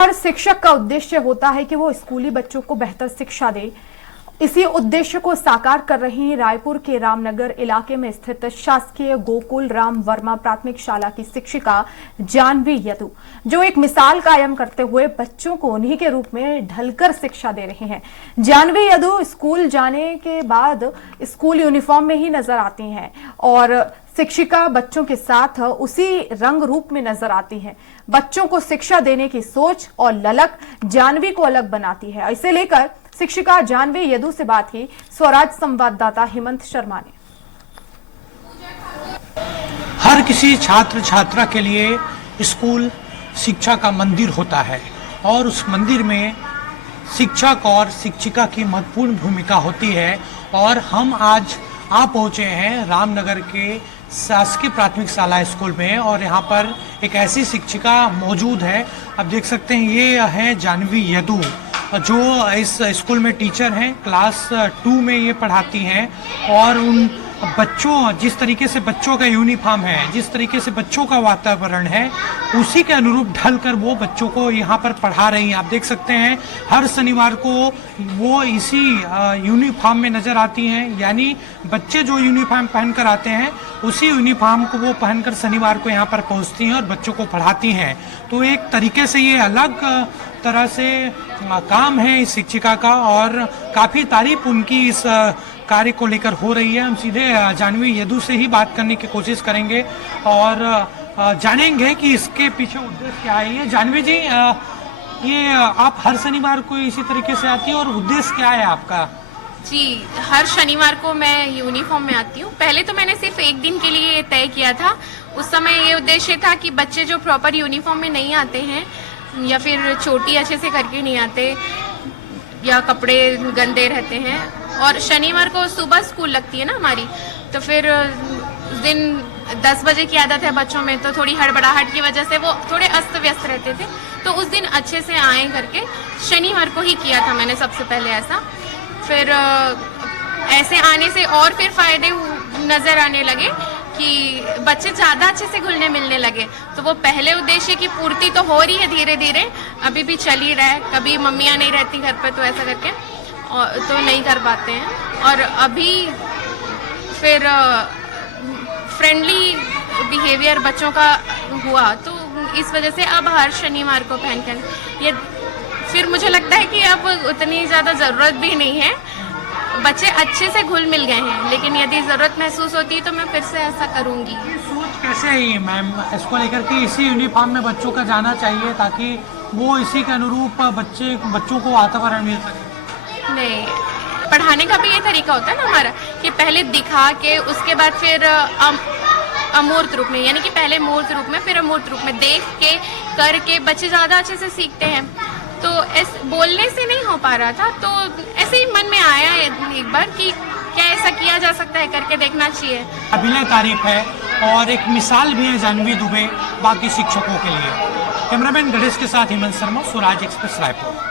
हर शिक्षक का उद्देश्य होता है कि वो स्कूली बच्चों को बेहतर शिक्षा दे। इसी उद्देश्य को साकार कर रही रायपुर के रामनगर इलाके में स्थित शासकीय गोकुल राम वर्मा प्राथमिक शाला की शिक्षिका जानवी यदु, जो एक मिसाल कायम करते हुए बच्चों को उन्हीं के रूप में ढलकर शिक्षा दे रहे हैं। जानवी यदु स्कूल जाने के बाद स्कूल यूनिफॉर्म में ही नजर आती हैं और शिक्षिका बच्चों के साथ उसी रंग रूप में नजर आती हैं। बच्चों को शिक्षा देने की सोच और ललक जानवी को अलग बनाती है। इसे लेकर शिक्षिका जानवी यदु से बात की स्वराज संवाददाता हेमंत शर्मा ने। हर किसी छात्र छात्रा के लिए स्कूल शिक्षा का मंदिर होता है और उस मंदिर में शिक्षक और शिक्षिका की महत्वपूर्ण भूमिका होती है। और हम आज पहुंचे हैं रामनगर के शासकीय प्राथमिक शाला स्कूल में और यहाँ पर एक ऐसी शिक्षिका मौजूद है। आप देख सकते हैं ये है जानवी यदु, जो इस स्कूल में टीचर हैं, क्लास 2 में ये पढ़ाती हैं। और उन बच्चों, जिस तरीके से बच्चों का यूनिफॉर्म है, जिस तरीके से बच्चों का वातावरण है, उसी के अनुरूप ढल कर वो बच्चों को यहाँ पर पढ़ा रही हैं। आप देख सकते हैं हर शनिवार को वो इसी यूनिफॉर्म में नज़र आती हैं। यानी बच्चे जो यूनिफॉर्म पहन कर आते हैं उसी यूनिफॉर्म को वो पहनकर शनिवार को यहाँ पर पहुँचती हैं और बच्चों को पढ़ाती हैं। तो एक तरीके से ये अलग तरह से काम है इस शिक्षिका का और काफ़ी तारीफ उनकी इस कार्य को लेकर हो रही है। हम सीधे जानवी यदु से ही बात करने की कोशिश करेंगे और जानेंगे कि इसके पीछे उद्देश्य क्या है। ये जानवी जी, ये आप हर शनिवार को इसी तरीके से आती हैं और उद्देश्य क्या है आपका? जी, हर शनिवार को मैं यूनिफॉर्म में आती हूँ। पहले तो मैंने सिर्फ एक दिन के लिए तय किया था। उस समय ये उद्देश्य था कि बच्चे जो प्रॉपर यूनिफॉर्म में नहीं आते हैं या फिर चोटी अच्छे से करके नहीं आते या कपड़े गंदे रहते हैं, और शनिवार को सुबह स्कूल लगती है ना हमारी, तो फिर उस दिन 10 बजे की आदत है बच्चों में, तो थोड़ी हड़बड़ाहट की वजह से वो थोड़े अस्त व्यस्त रहते थे। तो उस दिन अच्छे से आए करके शनिवार को ही किया था मैंने सबसे पहले ऐसा। फिर ऐसे आने से और फिर फायदे नज़र आने लगे कि बच्चे ज़्यादा अच्छे से घुलने मिलने लगे। तो वो पहले उद्देश्य की पूर्ति तो हो रही है धीरे धीरे, अभी भी चल ही रहा है। कभी मम्मियाँ नहीं रहती घर पे तो ऐसा करके तो नहीं कर पाते हैं। और अभी फिर फ्रेंडली बिहेवियर बच्चों का हुआ, तो इस वजह से अब हर शनिवार को पहनकर ये फिर मुझे लगता है कि अब उतनी ज़्यादा ज़रूरत भी नहीं है। बच्चे अच्छे से घुल मिल गए हैं, लेकिन यदि ज़रूरत महसूस होती है तो मैं फिर से ऐसा करूँगी। सोच कैसे है मैम इसको लेकर कि इसी यूनिफॉर्म में बच्चों का जाना चाहिए ताकि वो इसी के अनुरूप बच्चों को वातावरण मिल सके? नहीं, पढ़ाने का भी ये तरीका होता है ना हमारा कि पहले दिखा के उसके बाद फिर अमूर्त रूप में, यानी कि पहले मूर्त रूप में फिर अमूर्त रूप में देख के करके बच्चे ज़्यादा अच्छे से सीखते हैं। तो बोलने से नहीं हो पा रहा था, तो ऐसे ही मन में आया एक बार कि क्या ऐसा किया जा सकता है, करके देखना चाहिए। काबिले तारीफ है और एक मिसाल भी है जानवी दुबे बाकी शिक्षकों के लिए। कैमरामैन गणेश के साथ हेमंत शर्मा, स्वराज एक्सप्रेस, रायपुर।